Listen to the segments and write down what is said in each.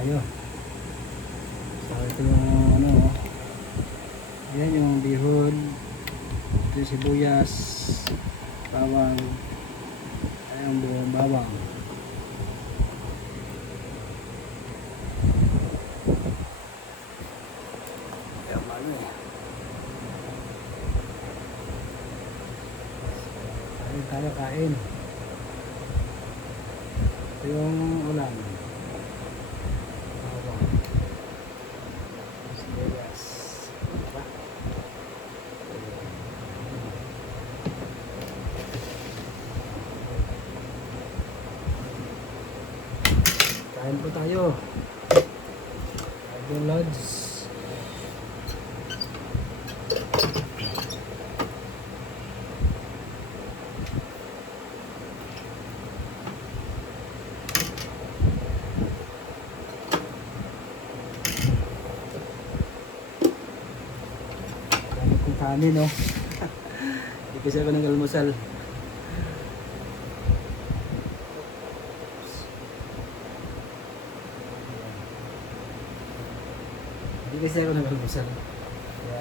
tayo. So ito yung ano, yan yung bihon, ito yung sibuyas, bawang, ayun buong bawang. Ayan malo eh. Ayun tayo kain. Ito yung ulam. Bawang. Sibuyas. Diba? Kain po tayo. Idol Lods. Dami kong kanin, no? Hindi kasi ako ng almusal. Hindi kasi ako ng almusal. Kaya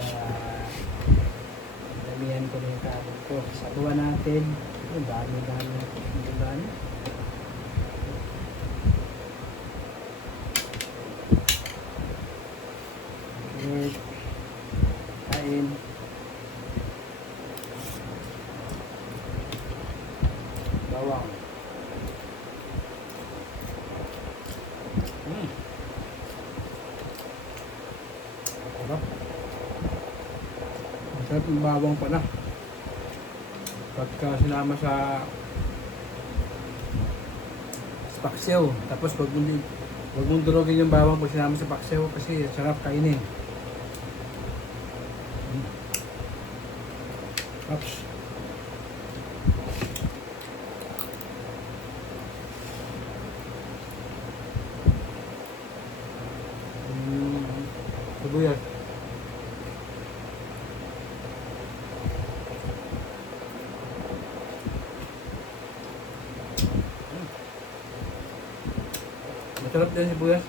damihan ko na yung kanin ko. Sabuhan natin. Ang dami-dami. Ang dami. Okay. Kain. Bawang. Sarap. Masarap yung bawang pala. Pagka sinama sa paksiw. Tapos wag mong durugin yung bawang pag sinama sa paksiw kasi sarap kainin. Oops. Sibuyas. Masarap din sibuyas.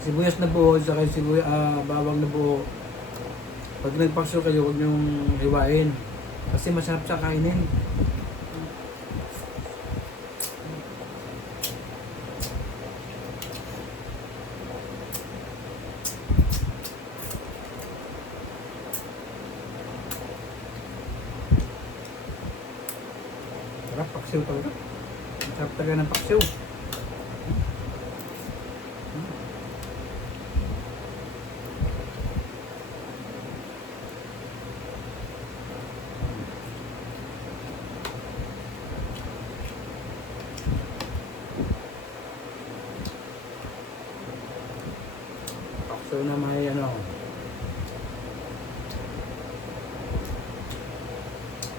Sibuyas na buo, saka bawang na buo. Pag nagpakso kayo, huwag niyong hiwain. Kasi masarap siya kainin. Sarap, paksiw talaga. Masarap talaga ng paksiw. Paksiw na may ano.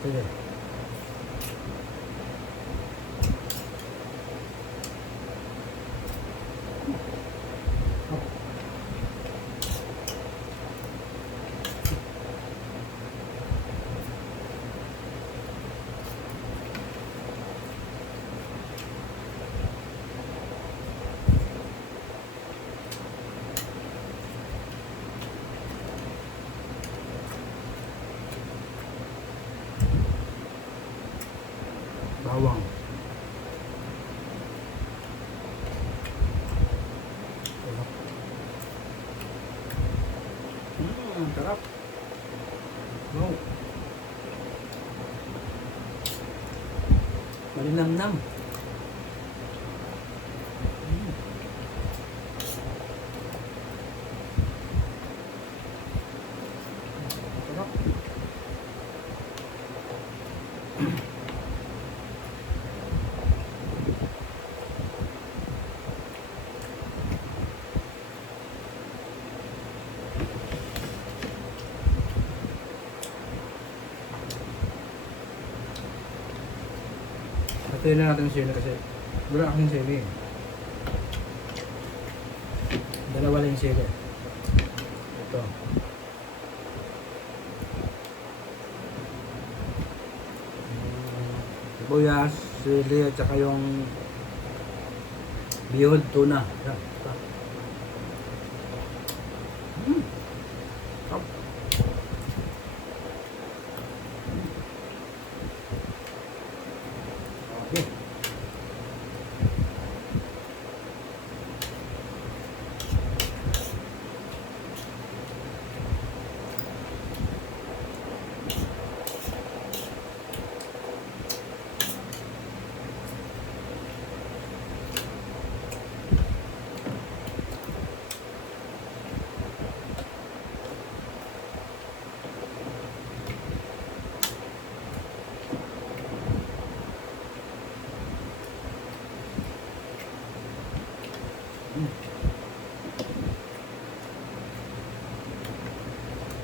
Sige. Bawang. Sarap. Wow. Malinamnam. Sarap. Patayin na natin yung sili kasi wala akong sili. Dalawa lang yung sili. Ito. sibuyas, sili, at saka yung bihon tuna. Yan. Mm. Sarap. Okay.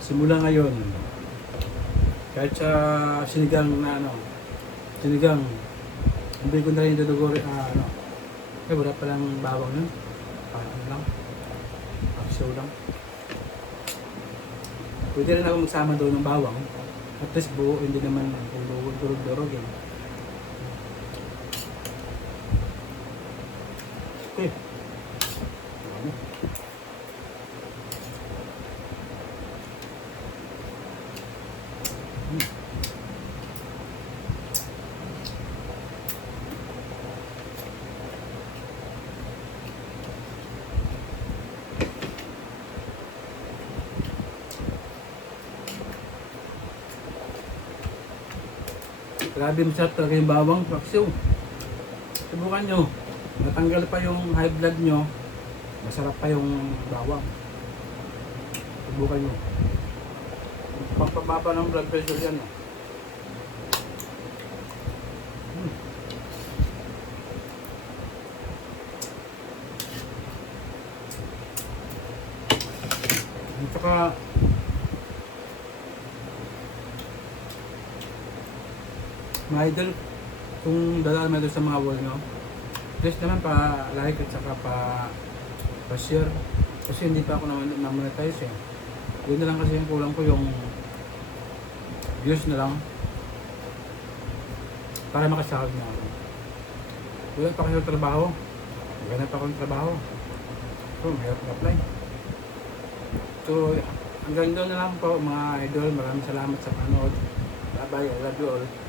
Simula ngayon, kahit sa sinigang na sinigang, hindi ko na rin dudugori, wala palang bawang yun. Parang lang, paksaw lang. Pwede rin ako magsama doon ng bawang. At least buo, hindi naman durog-durog eh. Okay. Grabe masarap talaga yung bawang paksiw. Subukan nyo. Natanggal pa yung high blood nyo. Masarap pa yung bawang. Subukan nyo. Pampababa ng blood pressure yan. At saka mga idol, kung dadaan mo sa mga wall nyo, please naman pa-like at saka pa-share. Kasi hindi pa ako na-monetize eh. Yun na lang kasi yung kulang ko, yung views na lang para makasahod na ako. Wala pa kasi yung trabaho. Ganap pa akong trabaho. So, mahirap apply. So, hanggang doon na lang po mga idol. Maraming salamat sa panood. Bye bye, I love you all.